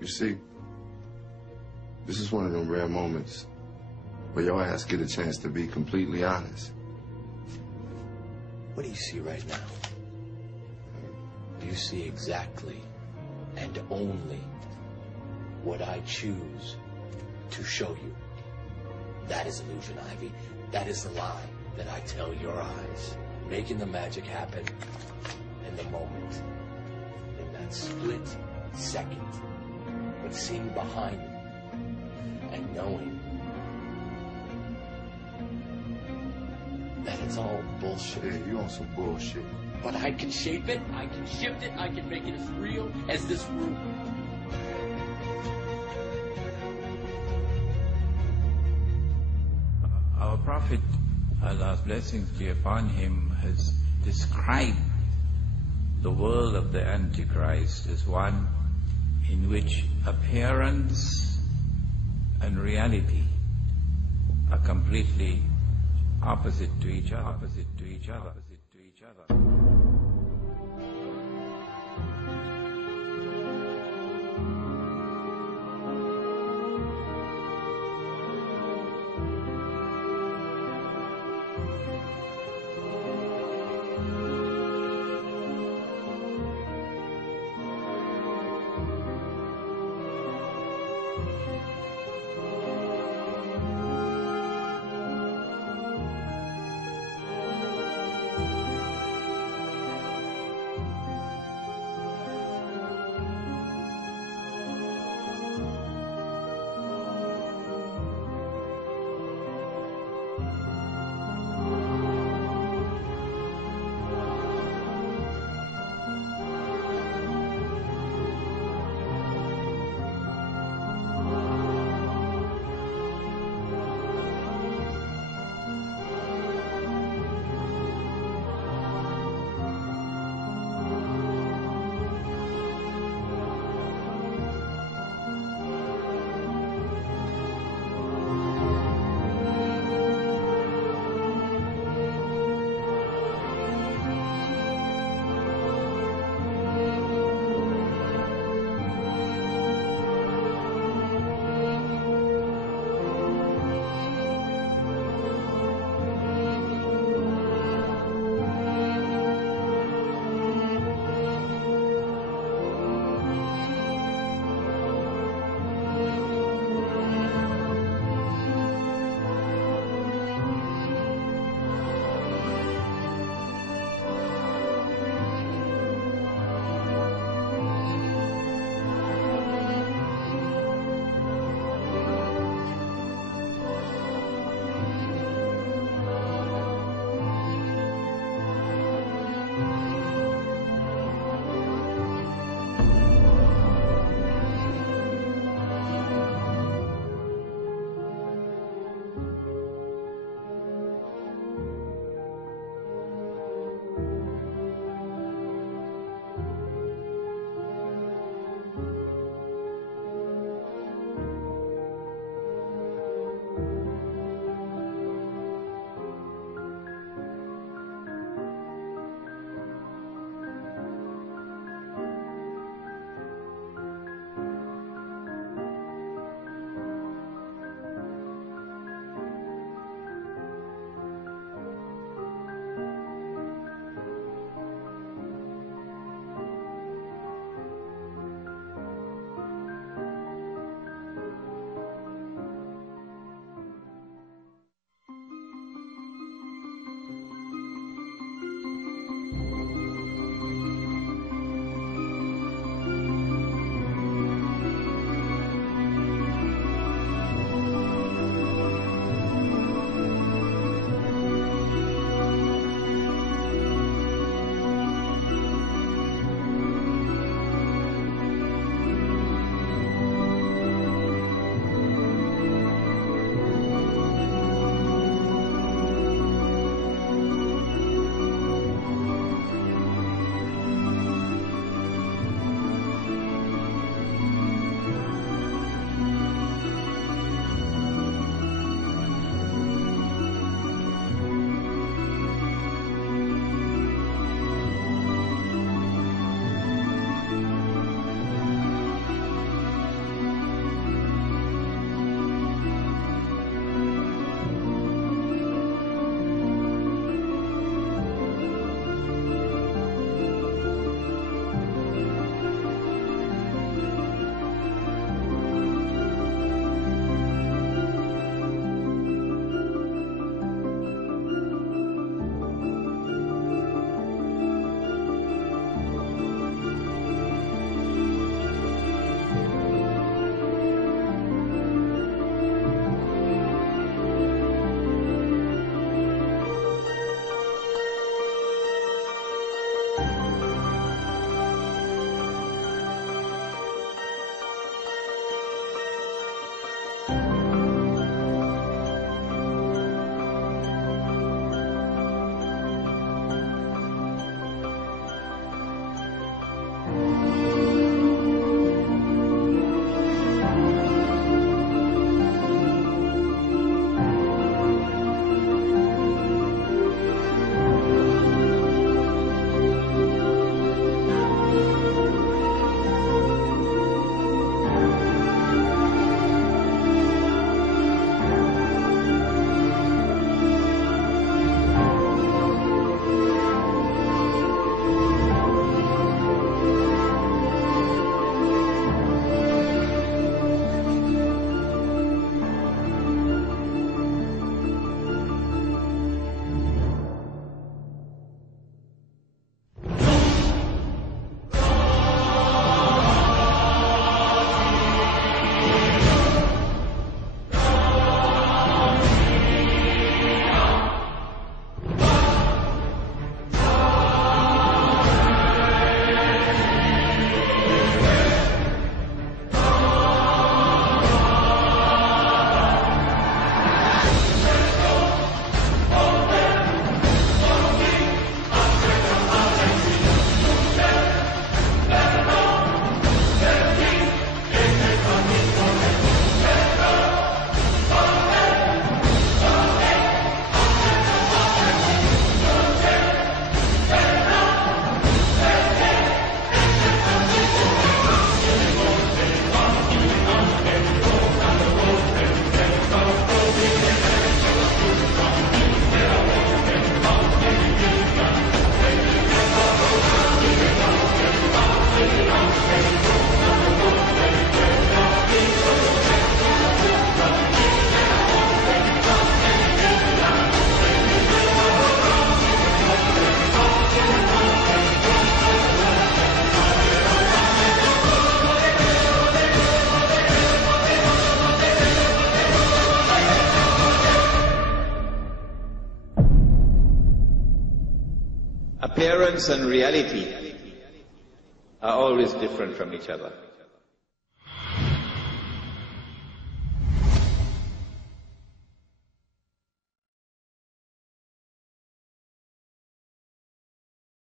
You see, this is one of them rare moments where your ass get a chance to be completely honest. What do you see right now? You see exactly and only what I choose to show you. That is illusion, Ivy. That is the lie that I tell your eyes. Making the magic happen in the moment. In that split second. But seeing behind it and knowing that it's all bullshit. Yeah, you on some bullshit. But I can shape it, I can shift it, I can make it as real as this room. Our Prophet, Allah's blessings be upon him, has described the world of the Antichrist as one in which appearance and reality are completely opposite to each other. Appearance and reality are always different from each other.